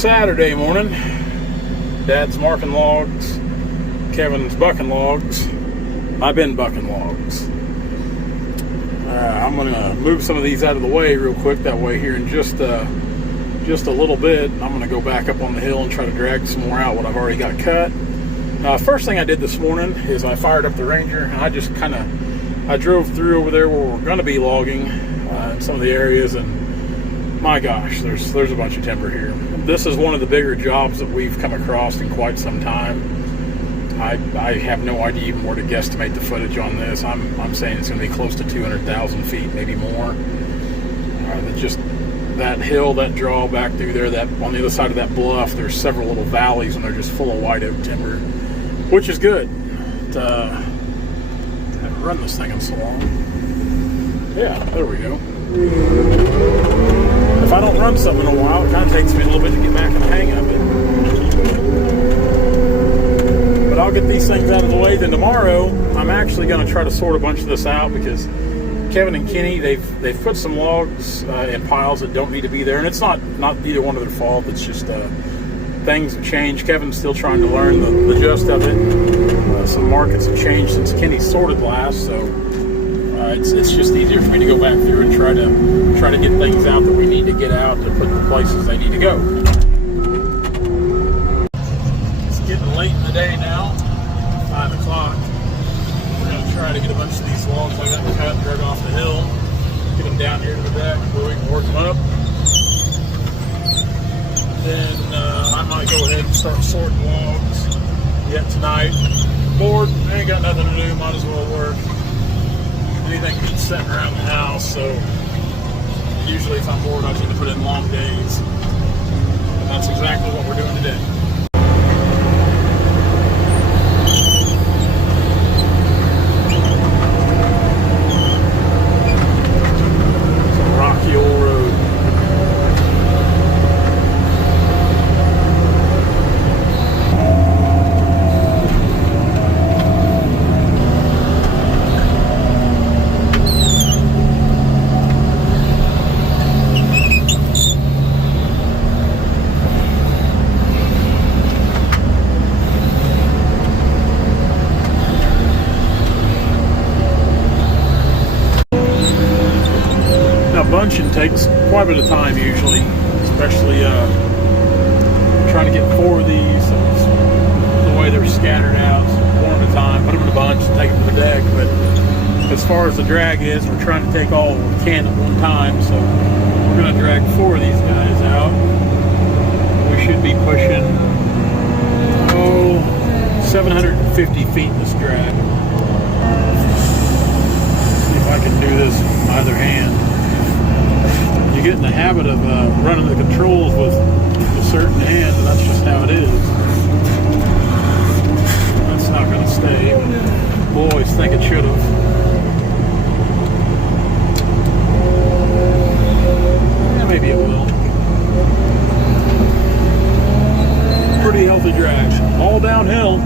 Saturday morning. Dad's marking logs. Kevin's bucking logs. I've been bucking logs. I'm going to move some of these out of the way real quick. That way here in just a little bit, I'm going to go back up on the hill and try to drag some more out what I've already got cut. First thing I did this morning is I fired up the Ranger, and I drove through over there where we're going to be logging in some of the areas, and my gosh, there's a bunch of timber here. This is one of the bigger jobs that we've come across in quite some time. I have no idea even where to guesstimate the footage on this. I'm saying it's going to be close to 200,000 feet, maybe more. Just that hill, that draw back through there, that on the other side of that bluff, there's several little valleys, and they're just full of white oak timber, which is good. I haven't run this thing in so long. Yeah, there we go. If I don't run something in a while, it kind of takes me a little bit to get back in the hang of it. But I'll get these things out of the way. Then tomorrow, I'm actually going to try to sort a bunch of this out, because Kevin and Kenny, they've put some logs in piles that don't need to be there, and it's not either one of their fault. It's just things have changed. Kevin's still trying to learn the gist of it. Some markets have changed since Kenny sorted last, so it's just easier for me to go back through and try to get things out that we need to get out to put in the places they need to go. It's getting late in the day now, 5 o'clock. We're going to try to get a bunch of these logs I got cut and drug off the hill, get them down here to the deck where we can work them up. Then I might go ahead and start sorting logs yet tonight. Bored, I ain't got nothing to do, might as well work. Anything keeps sitting around the house, so usually if I'm bored I tend to put in long days. And that's exactly what we're doing today. It's a rocky old road. Bunching takes quite a bit of time usually, especially trying to get 4 of these. The way they're scattered out, one at a time, put them in a bunch and take them to the deck. But as far as the drag is, we're trying to take all we can at one time, so we're going to drag 4 of these guys out. We should be pushing 750 feet in this drag. See if I can do this with either hand. You get in the habit of running the controls with a certain hand, and that's just how it is. That's not going to stay. Boys think it should have. Yeah, maybe it will. Pretty healthy drag. All downhill.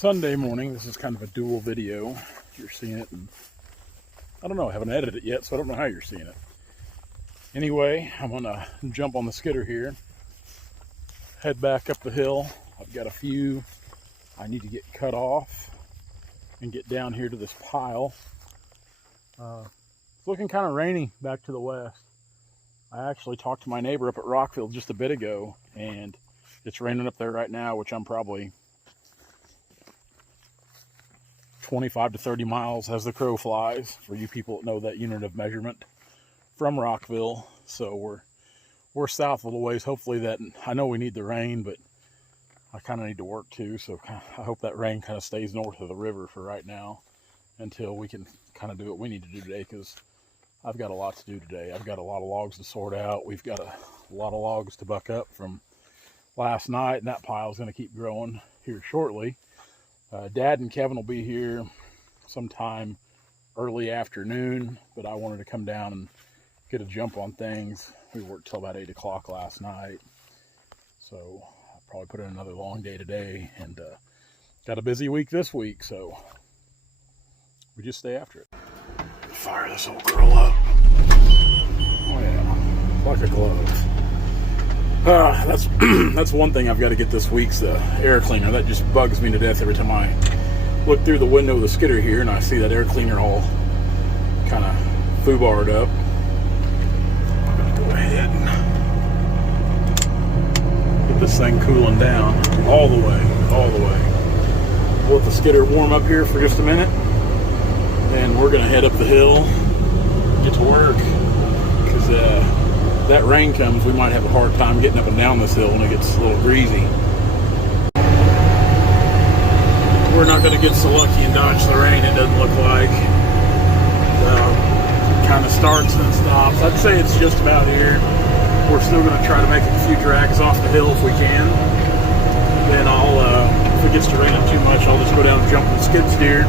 Sunday morning. This is kind of a dual video. You're seeing it, and I don't know, I haven't edited it yet, so I don't know how you're seeing it. Anyway, I'm gonna jump on the skidder here, head back up the hill. I've got a few I need to get cut off and get down here to this pile. It's looking kind of rainy back to the west. I actually talked to my neighbor up at Rockville just a bit ago, and it's raining up there right now, which I'm probably 25 to 30 miles as the crow flies, for you people that know that unit of measurement from Rockville. So we're south a little ways. Hopefully that, I know we need the rain, but I kind of need to work too, so I hope that rain kind of stays north of the river for right now until we can kind of do what we need to do today, because I've got a lot to do today. I've got a lot of logs to sort out. We've got a lot of logs to buck up from last night, and that pile is going to keep growing here shortly. Dad and Kevin will be here sometime early afternoon, but I wanted to come down and get a jump on things. We worked till about 8 o'clock last night, so I'll probably put in another long day today, and got a busy week this week, so we just stay after it. Fire this old girl up. Oh yeah, like a glove. That's one thing I've got to get this week's air cleaner. That just bugs me to death every time I look through the window of the skidder here and I see that air cleaner all kind of foobarred up. I'm gonna go ahead and get this thing cooling down all the way. We'll let the skidder warm up here for just a minute, and we're gonna head up the hill, get to work, because that rain comes, we might have a hard time getting up and down this hill when it gets a little greasy. We're not going to get so lucky and dodge the rain, it doesn't look like. It kind of starts and stops. I'd say it's just about here. We're still going to try to make a few drags off the hill if we can. Then if it gets to raining too much, I'll just go down and jump the skid steer.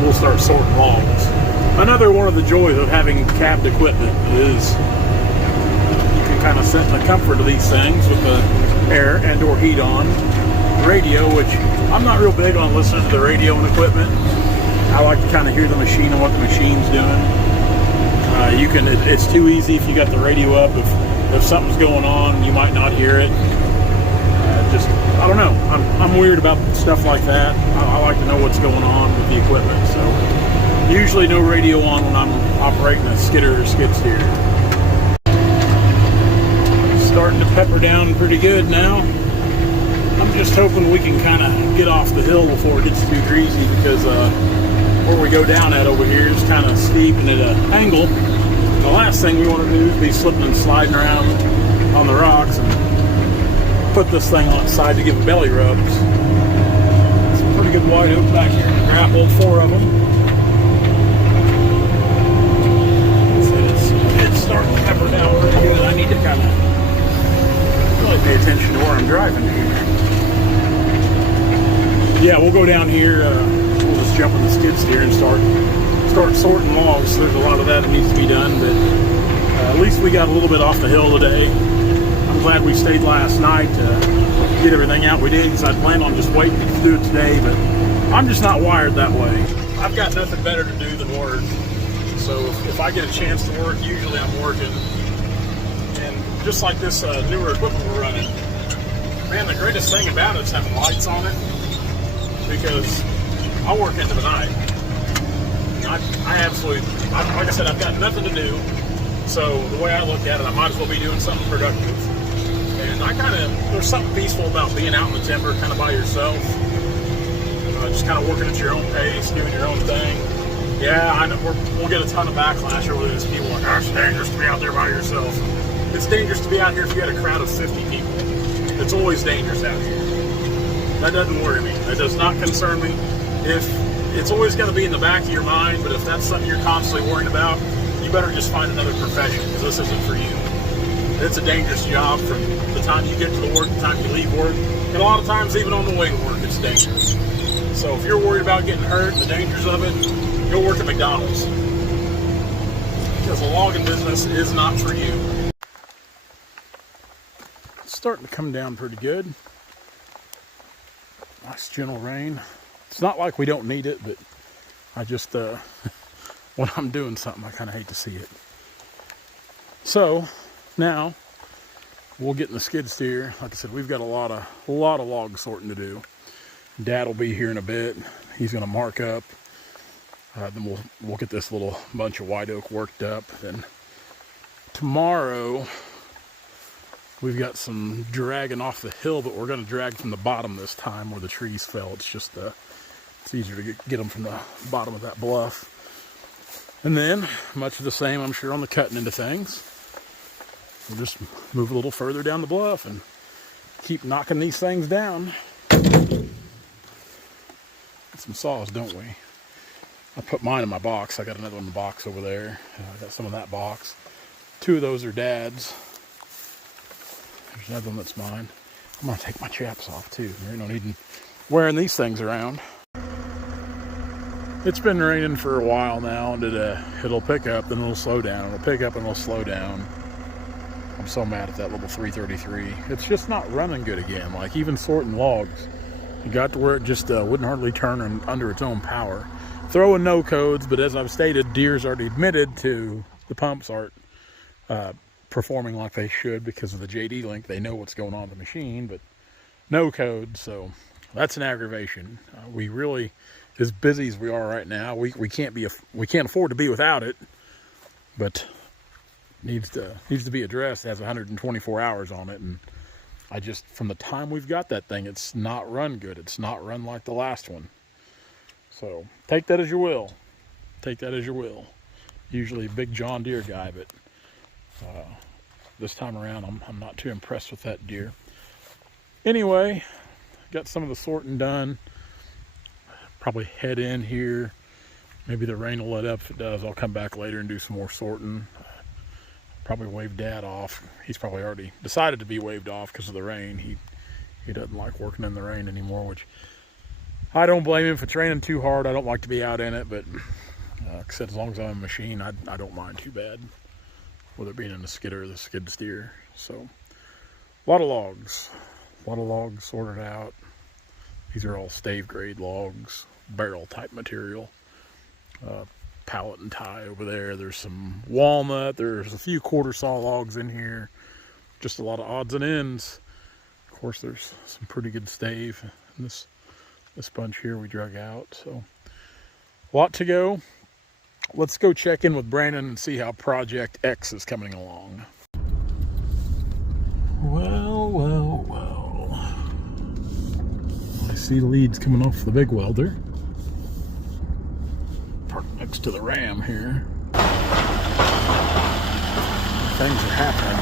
We'll start sorting logs. Another one of the joys of having cabbed equipment is kind of sit in the comfort of these things with the air and or heat on. Radio, which I'm not real big on listening to the radio and equipment. I like to kind of hear the machine and what the machine's doing. It's too easy if you got the radio up. If something's going on, you might not hear it. I don't know. I'm weird about stuff like that. I like to know what's going on with the equipment. So usually no radio on when I'm operating a skidder or skid steer. Starting to pepper down pretty good now. I'm just hoping we can kind of get off the hill before it gets too greasy, because where we go down at over here is kind of steep and at an angle. And the last thing we want to do is be slipping and sliding around on the rocks and put this thing on its side to give it belly rubs. Some pretty good white oak back here in the grapple, 4 of them. It's starting to pepper down pretty good. I need to kind of really pay attention to where I'm driving here. Yeah, we'll go down here. We'll just jump on the skid steer and start sorting logs. There's a lot of that needs to be done, but at least we got a little bit off the hill today. I'm glad we stayed last night to get everything out we did, because I'd planned on just waiting to do it today, but I'm just not wired that way. I've got nothing better to do than work. So if I get a chance to work, usually I'm working. Just like this newer equipment we're running, man, the greatest thing about it is having lights on it, because I work into the night. I absolutely, like I said, I've got nothing to do, so the way I look at it, I might as well be doing something productive. And there's something peaceful about being out in the timber, kind of by yourself, just kind of working at your own pace, doing your own thing. Yeah, I know we'll get a ton of backlash over this. People are like, oh, it's dangerous to be out there by yourself. It's dangerous to be out here if you had a crowd of 50 people. It's always dangerous out here. That doesn't worry me. That does not concern me. If it's always going to be in the back of your mind, but if that's something you're constantly worrying about, you better just find another profession, because this isn't for you. It's a dangerous job from the time you get to work, the time you leave work, and a lot of times even on the way to work, it's dangerous. So if you're worried about getting hurt, the dangers of it, go work at McDonald's, because the logging business is not for you. It's starting to come down pretty good. Nice gentle rain. It's not like we don't need it, but I just, when I'm doing something, I kind of hate to see it. So now we'll get in the skid steer. Like I said, we've got a lot of log sorting to do. Dad will be here in a bit. He's going to mark up. Then we'll get this little bunch of white oak worked up. Then tomorrow we've got some dragging off the hill, but we're going to drag from the bottom this time where the trees fell. It's just it's easier to get them from the bottom of that bluff. And then much of the same, I'm sure, on the cutting into things. We'll just move a little further down the bluff and keep knocking these things down. Get some saws, don't we? I put mine in my box. I got another one in the box over there. I got some in that box. 2 of those are Dad's. There's another one that's mine. I'm going to take my chaps off too. There ain't no need in wearing these things around. It's been raining for a while now, and it'll pick up, then it'll slow down. It'll pick up and it'll slow down. I'm so mad at that little 333. It's just not running good again. Like, even sorting logs, it got to where it just wouldn't hardly turn under its own power. Throwing no codes, but as I've stated, Deere's already admitted to the pumps aren't performing like they should because of the JD link. They know what's going on with the machine, but no code, so that's an aggravation. We really, as busy as we are right now, we can't afford to be without it, but needs to be addressed. It has 124 hours on it, and I just, from the time we've got that thing, it's not run good. It's not run like the last one. So take that as you will. Take that as you will. Usually a big John Deere guy, but this time around I'm not too impressed with that Deere. Anyway, got some of the sorting done. Probably head in here. Maybe the rain will let up. If it does, I'll come back later and do some more sorting. Probably wave Dad off. He's probably already decided to be waved off because of the rain. He doesn't like working in the rain anymore, which I don't blame him. If it's raining too hard, I don't like to be out in it, but like I said, as long as I'm a machine, I don't mind too bad, whether it being in the skidder or the skid steer. So a lot of logs sorted out. These are all stave grade logs, barrel type material. Pallet and tie over there. There's some walnut. There's a few quarter saw logs in here. Just a lot of odds and ends. Of course, there's some pretty good stave in this bunch here we drug out. So a lot to go. Let's go check in with Brandon and see how Project X is coming along. Well. I see leads coming off the big welder. Parked next to the Ram here. Things are happening.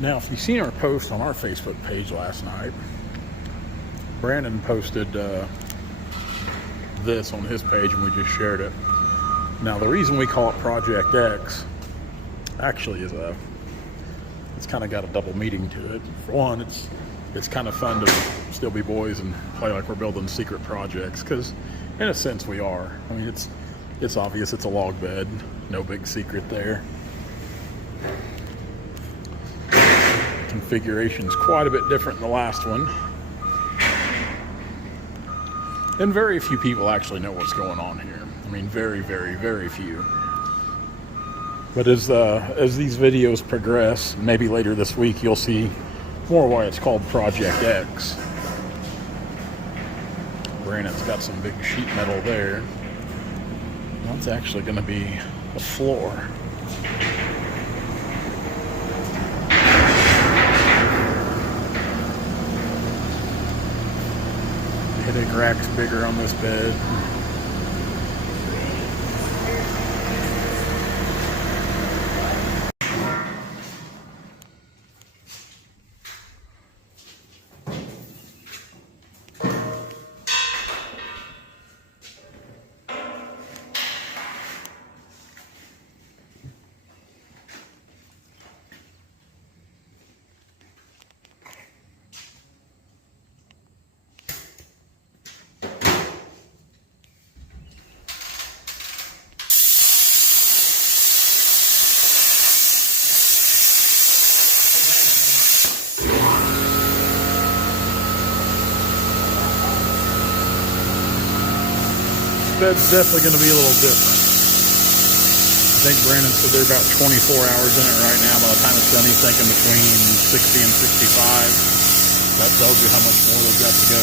Now, if you've seen our post on our Facebook page last night, Brandon posted this on his page and we just shared it. Now, the reason we call it Project X actually is it's kind of got a double meaning to it. For one, it's kind of fun to still be boys and play like we're building secret projects, because in a sense we are. I mean, it's obvious it's a log bed, no big secret there. Configuration's quite a bit different than the last one, and very few people actually know what's going on here. I mean, very, very, very few. But as these videos progress, maybe later this week, you'll see more why it's called Project X. Brandon's got some big sheet metal there. That's actually going to be a floor. Headache rack's bigger on this bed. bed's definitely going to be a little different. I think Brandon said they're about 24 hours in it right now. By the time it's done, he's thinking between 60 and 65. That tells you how much more they've got to go.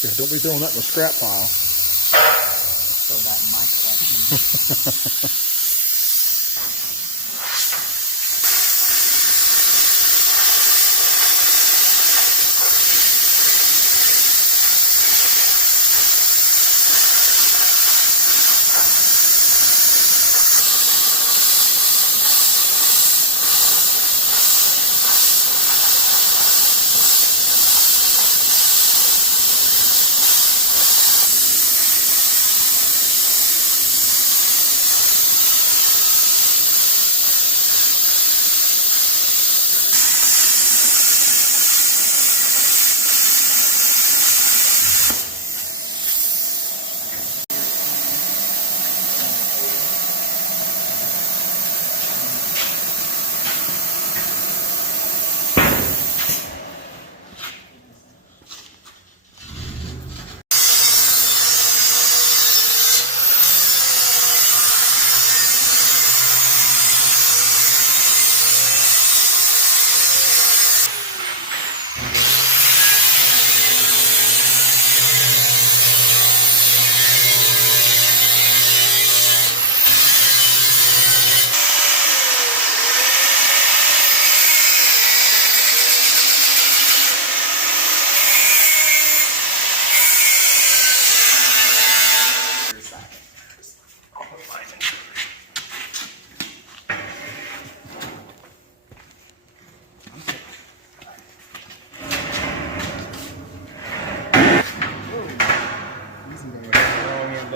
Yeah, don't be throwing that in the scrap pile. Throw that in my collection.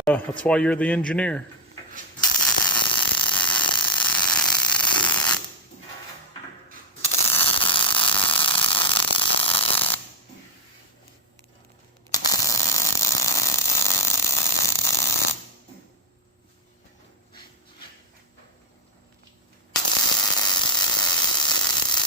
That's why you're the engineer.